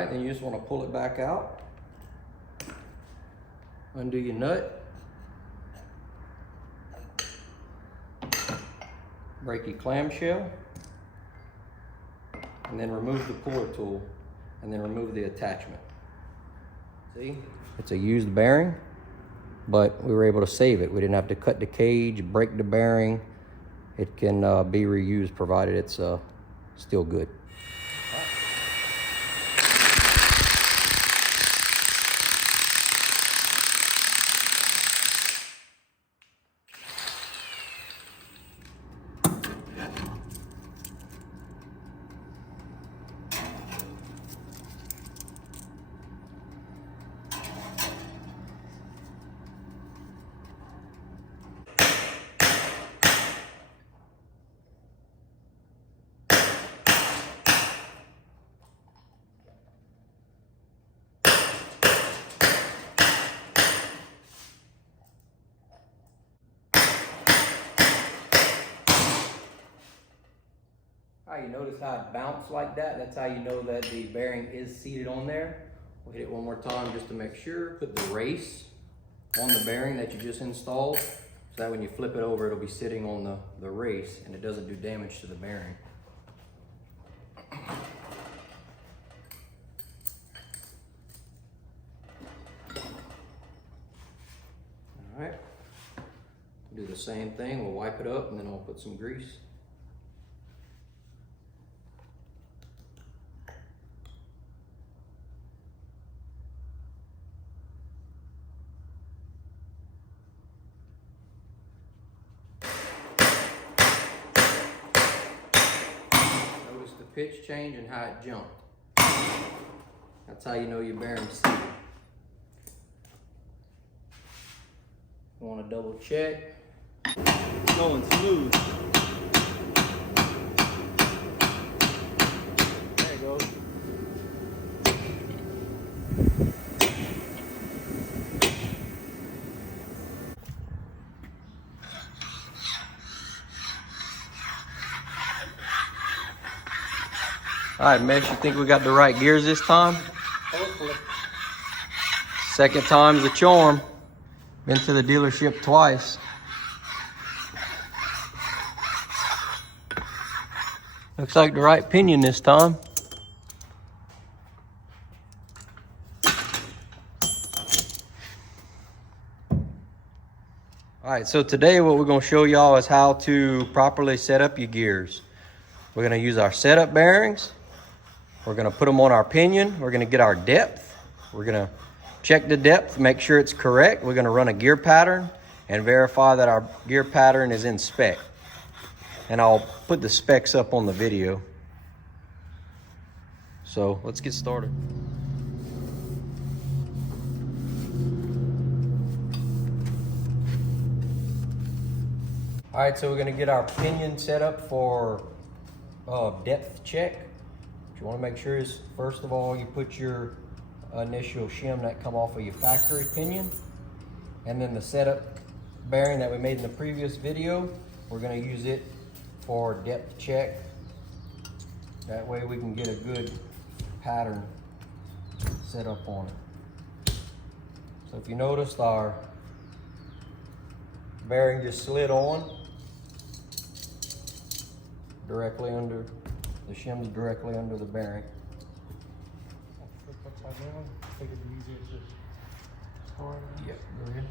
right, then you just want to pull it back out. Undo your nut. Break your clamshell. And then remove the puller tool. And then remove the attachment. See? It's a used bearing, but we were able to save it. We didn't have to cut the cage, break the bearing. It can be reused provided it's still good. You notice how it bounced like that? That's how you know that the bearing is seated on there. We'll hit it one more time just to make sure. Put the race on the bearing that you just installed, so that when you flip it over, it'll be sitting on the race and it doesn't do damage to the bearing. All right, do the same thing. We'll wipe it up and then I'll put some grease. Pitch change and how it jumped. That's how you know your bearing's seated. You want to double check. Going smooth. There it goes. All right, Mesh, you think we got the right gears this time? Hopefully. Second time's the charm. Been to the dealership twice. Looks like the right pinion this time. All right, so today what we're gonna show y'all is how to properly set up your gears. We're gonna use our setup bearings. We're gonna put them on our pinion. We're gonna get our depth. We're gonna check the depth, make sure it's correct. We're gonna run a gear pattern and verify that our gear pattern is in spec. And I'll put the specs up on the video. So let's get started. All right, so we're gonna get our pinion set up for depth check. What you wanna make sure is, first of all, you put your initial shim that come off of your factory pinion. And then the setup bearing that we made in the previous video, we're gonna use it for depth check. That way we can get a good pattern set up on it. So if you noticed, our bearing just slid on directly under, the shim's directly under the bearing. Yeah, go ahead.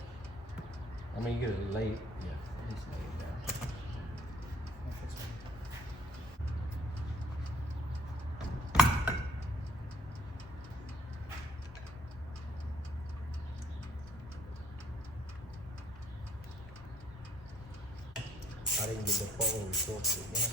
I mean, you get it late. Yeah, at least lay it down. I didn't get the follow results again.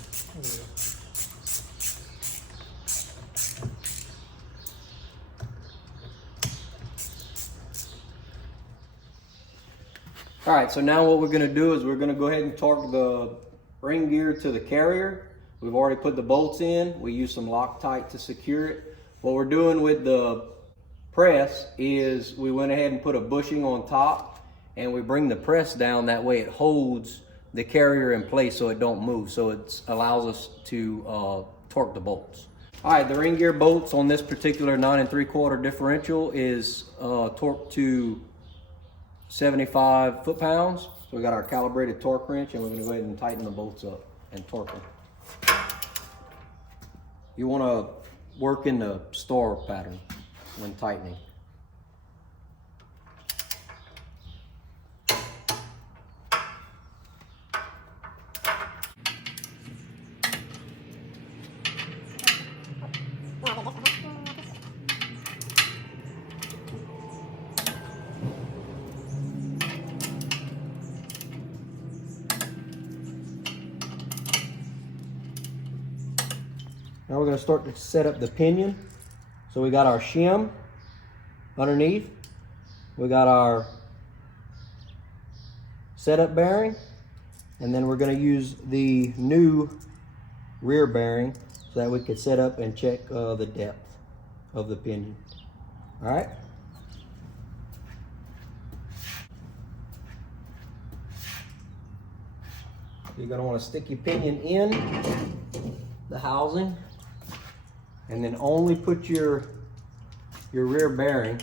All right, so now what we're gonna do is we're gonna go ahead and torque the ring gear to the carrier. We've already put the bolts in. We use some Loctite to secure it. What we're doing with the press is we went ahead and put a bushing on top and we bring the press down, that way it holds the carrier in place so it don't move. So it allows us to torque the bolts. All right, the ring gear bolts on this particular 9 3/4 differential is torqued to 75 foot-pounds. So we got our calibrated torque wrench, and we're gonna go ahead and tighten the bolts up and torque them. You wanna work in the star pattern when tightening. Now we're going to start to set up the pinion. So we got our shim underneath. We got our setup bearing. And then we're going to use the new rear bearing so that we could set up and check the depth of the pinion. All right. You're going to want to stick your pinion in the housing, and then only put your rear bearing,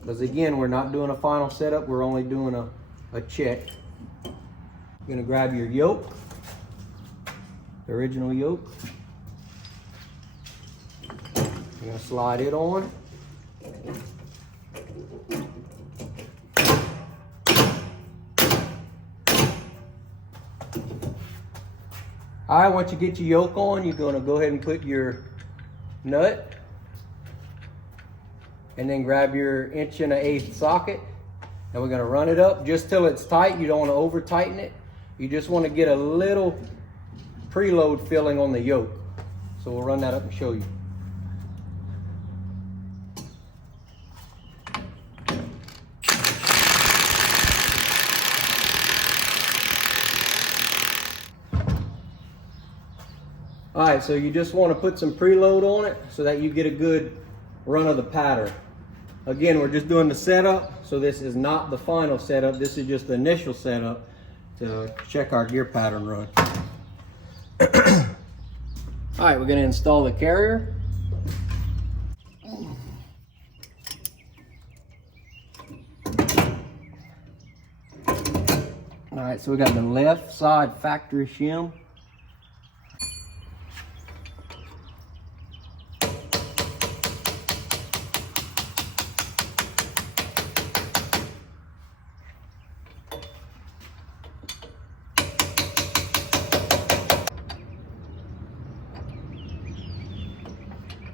because again, we're not doing a final setup, we're only doing a check. You're gonna grab your yoke, the original yoke. You're gonna slide it on. All right, once you get your yoke on, you're gonna go ahead and put your nut, and then grab your 1 1/8" socket, and we're gonna run it up just till it's tight. You don't wanna over tighten it. You just wanna get a little preload filling on the yoke. So we'll run that up and show you. All right, so you just want to put some preload on it so that you get a good run of the pattern. Again, we're just doing the setup, so this is not the final setup. This is just the initial setup to check our gear pattern run. All right, we're going to install the carrier. All right, so we got the left side factory shim.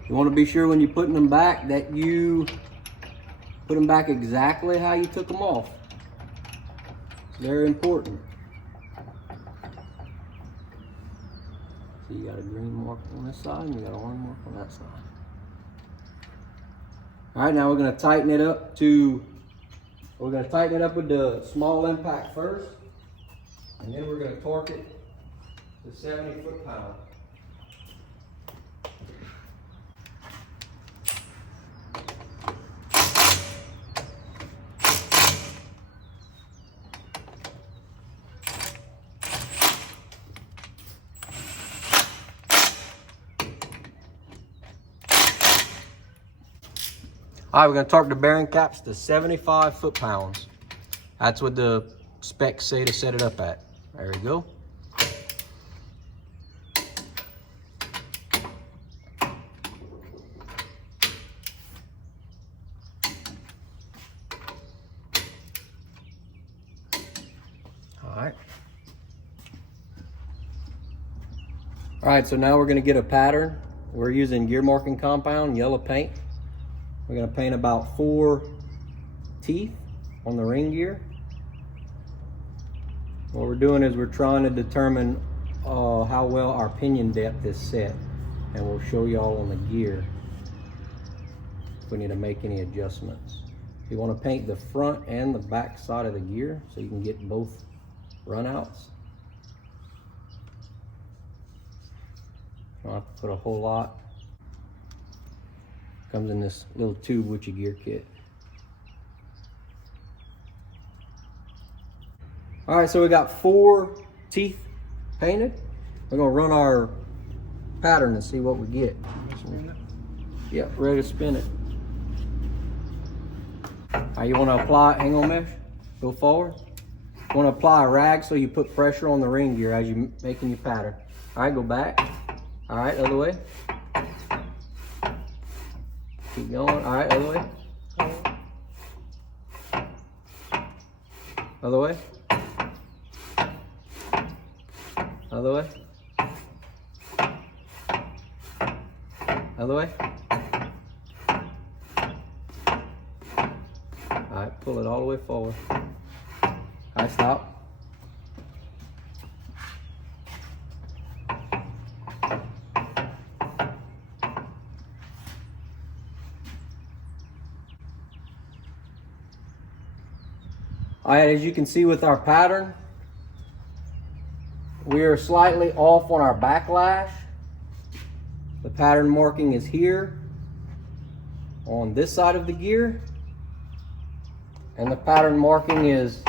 You want to be sure when you're putting them back that you put them back exactly how you took them off. It's very important. So you got a green mark on this side and you got a orange mark on that side. All right, now we're going to tighten it up with the small impact first, and then we're going to torque it to 70 foot-pounds. All right, we're gonna torque the bearing caps to 75 foot-pounds. That's what the specs say to set it up at. There we go. All right, so now we're gonna get a pattern. We're using gear marking compound, yellow paint. We're gonna paint about 4 teeth on the ring gear. What we're doing is we're trying to determine how well our pinion depth is set, and we'll show y'all on the gear if we need to make any adjustments. You want to paint the front and the back side of the gear so you can get both runouts. You don't have to put a whole lot. Comes in this little tube with your gear kit. All right, so we got 4 teeth painted. We're gonna run our pattern and see what we get. Yep, ready to spin it. All right, you want to apply angle mesh? Go forward. You want to apply a rag so you put pressure on the ring gear as you're making your pattern. All right, go back. All right, other way. Keep going. All right, other way. Other way. Other way. Other way. All right, pull it all the way forward. All right, stop. All right, as you can see with our pattern, we are slightly off on our backlash. The pattern marking is here on this side of the gear, and the pattern marking is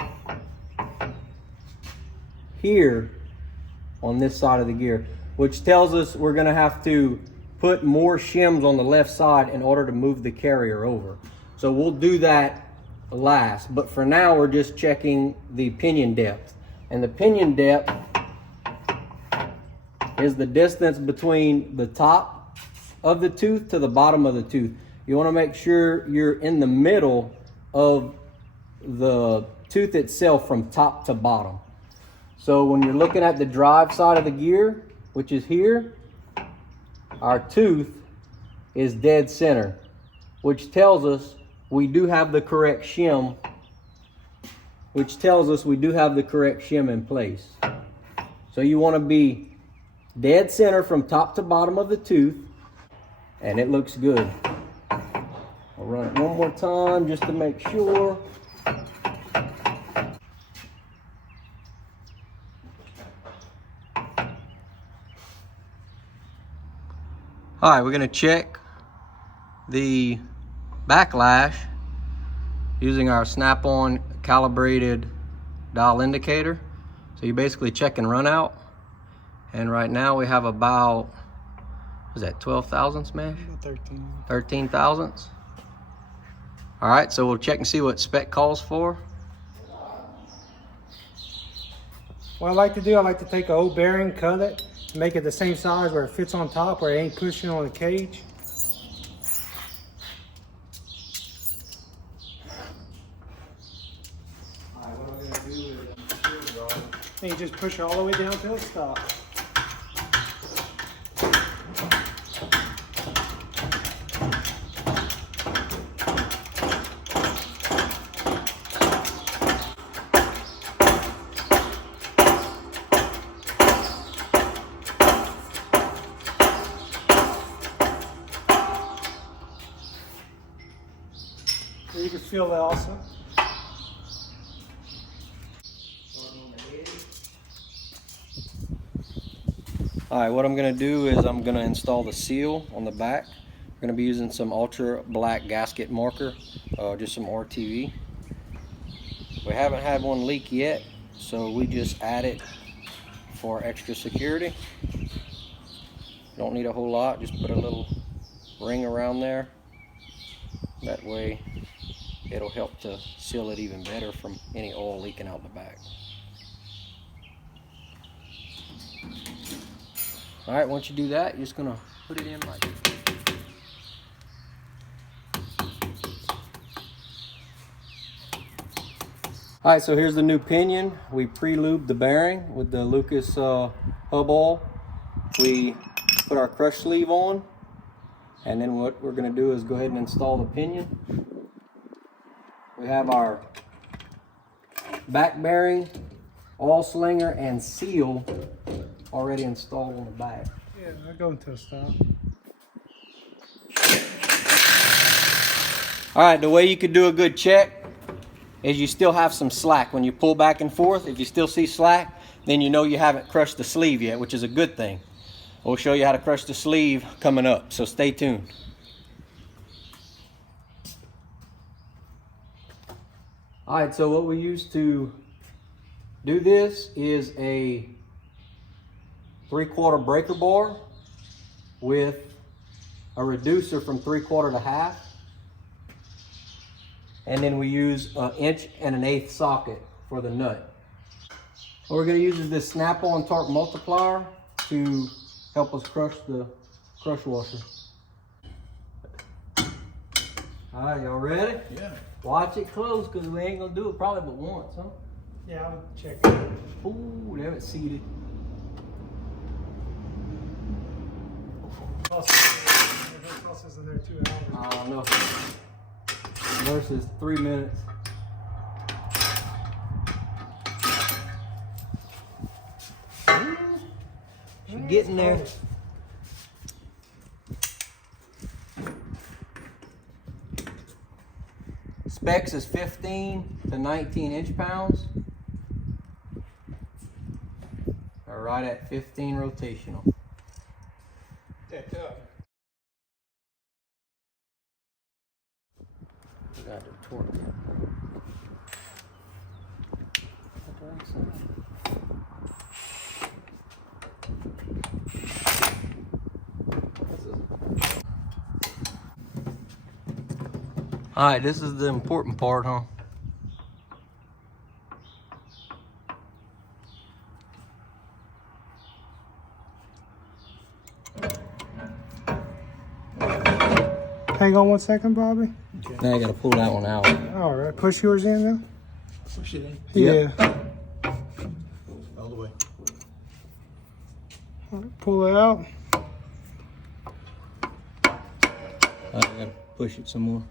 here on this side of the gear, which tells us we're gonna have to put more shims on the left side in order to move the carrier over. So we'll do that last, but for now we're just checking the pinion depth, and the pinion depth is the distance between the top of the tooth to the bottom of the tooth. You want to make sure you're in the middle of the tooth itself from top to bottom. So when you're looking at the drive side of the gear, which is here, our tooth is dead center, which tells us we do have the correct shim, in place. So you want to be dead center from top to bottom of the tooth, and it looks good. I'll run it one more time just to make sure. All right, we're going to check the backlash using our snap-on calibrated dial indicator. So you basically check and run out, and right now we have about, was that 12 thousandths mesh? 13 thousandths. All right, so we'll check and see what spec calls for. What I like to do, I like to take an old bearing, cut it, make it the same size where it fits on top, where it ain't pushing on the cage. And you just push it all the way down till it stops. So you can feel that also. All right, what I'm gonna do is I'm gonna install the seal on the back. We're gonna be using some ultra black gasket marker, just some RTV. We haven't had one leak yet, so we just add it for extra security. Don't need a whole lot, just put a little ring around there. That way it'll help to seal it even better from any oil leaking out the back. All right, once you do that, you're just gonna put it in like this. All right, so here's the new pinion. We pre-lubed the bearing with the Lucas hub oil. We put our crush sleeve on, and then what we're gonna do is go ahead and install the pinion. We have our back bearing, oil slinger, and seal already installed on the back. Yeah, I'll go until it stops. All right, the way you could do a good check is you still have some slack. When you pull back and forth, if you still see slack, then you know you haven't crushed the sleeve yet, which is a good thing. We'll show you how to crush the sleeve coming up, so stay tuned. All right, so what we use to do this is a 3/4 breaker bar with a reducer from 3/4 to 1/2. And then we use 1 1/8" socket for the nut. What we're gonna use is this snap-on torque multiplier to help us crush the crush washer. All right, y'all ready? Yeah. Watch it close, because we ain't gonna do it probably but once, huh? Yeah, I'll check. Ooh, there it's seated. In there 2 hours. I don't know. Versus 3 minutes. She's getting there. Specs is 15 to 19 inch-pounds. Or right at 15 rotational. That up. Got to torque it. Alright, this is the important part, huh? Hang on 1 second, Bobby. Now I gotta pull that one out. All right, push yours in now. Push it in. Yeah. All the way. All right, pull it out. I gotta push it some more.